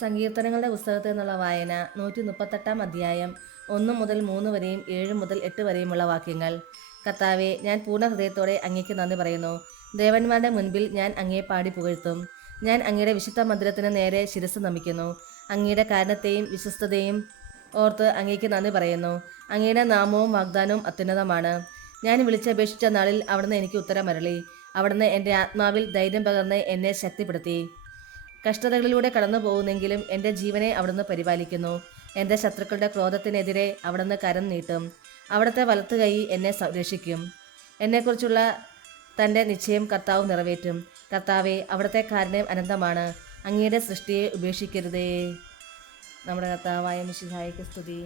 സങ്കീർത്തനങ്ങളുടെ പുസ്തകത്തിൽ നിന്നുള്ള വായന 138 അധ്യായം 1 മുതൽ 3 വരെയും 7 മുതൽ 8 വരെയുമുള്ള വാക്യങ്ങൾ. കർത്താവെ, ഞാൻ പൂർണ്ണ ഹൃദയത്തോടെ അങ്ങേക്ക് നന്ദി പറയുന്നു. ദേവന്മാരുടെ മുൻപിൽ ഞാൻ അങ്ങയെ പാടി പുകഴ്ത്തും. ഞാൻ അങ്ങയുടെ വിശുദ്ധ മന്ദിരത്തിന് നേരെ ശിരസ് നമിക്കുന്നു. അങ്ങയുടെ കാരുണ്യത്തെയും വിശ്വസ്തതയും ഓർത്ത് അങ്ങേക്ക് നന്ദി പറയുന്നു. അങ്ങയുടെ നാമവും വാഗ്ദാനവും അത്യുന്നതമാണ്. ഞാൻ വിളിച്ചപേക്ഷിച്ച നാളിൽ അവിടുന്ന് എനിക്ക് ഉത്തരമരുളി. അവിടുന്ന് എൻ്റെ ആത്മാവിൽ ധൈര്യം പകർന്ന് എന്നെ ശക്തിപ്പെടുത്തി. കഷ്ടതകളിലൂടെ കടന്നു പോകുന്നെങ്കിലും എൻ്റെ ജീവനെ അവിടുന്ന് പരിപാലിക്കുന്നു. എൻ്റെ ശത്രുക്കളുടെ ക്രോധത്തിനെതിരെ അവിടുന്ന് കരം നീട്ടും. അവിടുത്തെ വലത്ത് കൈ എന്നെ സംരക്ഷിക്കും. എന്നെക്കുറിച്ചുള്ള തൻ്റെ നിശ്ചയം കർത്താവ് നിറവേറ്റും. കർത്താവെ, അവിടുത്തെ കാരുണ്യം അനന്തമാണ്. അങ്ങയുടെ സൃഷ്ടിയെ ഉപേക്ഷിക്കരുതേ. നമ്മുടെ കർത്താവായ മിശിഹായ്ക്ക് സ്തുതി.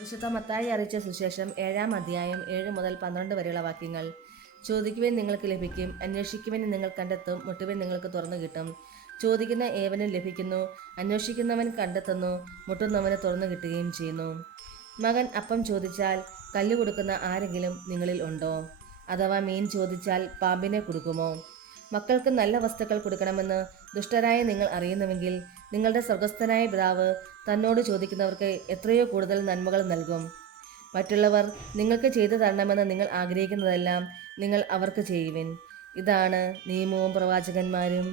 വിശുദ്ധ മത്തായി അറിയിച്ച സുശേഷം 7 അധ്യായം 7 മുതൽ 12 വരെയുള്ള വാക്യങ്ങൾ. ചോദിക്കുവാൻ നിങ്ങൾക്ക് ലഭിക്കും, അന്വേഷിക്കുവാൻ നിങ്ങൾ കണ്ടെത്തും, മുട്ടുവാൻ നിങ്ങൾക്ക് തുറന്നു കിട്ടും. ചോദിക്കുന്ന ഏവനും ലഭിക്കുന്നു, അന്വേഷിക്കുന്നവൻ കണ്ടെത്തുന്നു, മുട്ടുന്നവന് തുറന്നു കിട്ടുകയും ചെയ്യുന്നു. മകൻ അപ്പം ചോദിച്ചാൽ കല്ല് കൊടുക്കുന്ന ആരെങ്കിലും നിങ്ങളിൽ ഉണ്ടോ? അഥവാ മീൻ ചോദിച്ചാൽ പാമ്പിനെ കൊടുക്കുമോ? മക്കൾക്ക് നല്ല വസ്തുക്കൾ കൊടുക്കണമെന്ന് ദുഷ്ടരായ നിങ്ങൾ അറിയുന്നുവെങ്കിൽ നിങ്ങളുടെ സ്വർഗസ്ഥനായ പിതാവ് തന്നോട് ചോദിക്കുന്നവർക്ക് എത്രയോ കൂടുതൽ നന്മകൾ നൽകും. മറ്റുള്ളവർ നിങ്ങൾക്ക് ചെയ്തു തരണമെന്ന് നിങ്ങൾ ആഗ്രഹിക്കുന്നതെല്ലാം നിങ്ങൾ അവർക്ക് ചെയ്യുവിൻ. ഇതാണ് നിയമവും പ്രവാചകന്മാരും.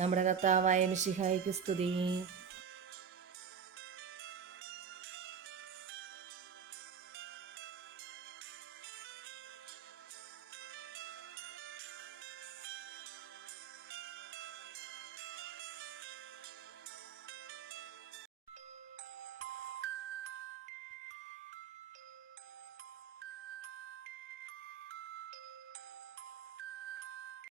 നമ്മുടെ കർത്താവായ മിശിഹായ്ക്ക് സ്തുതി.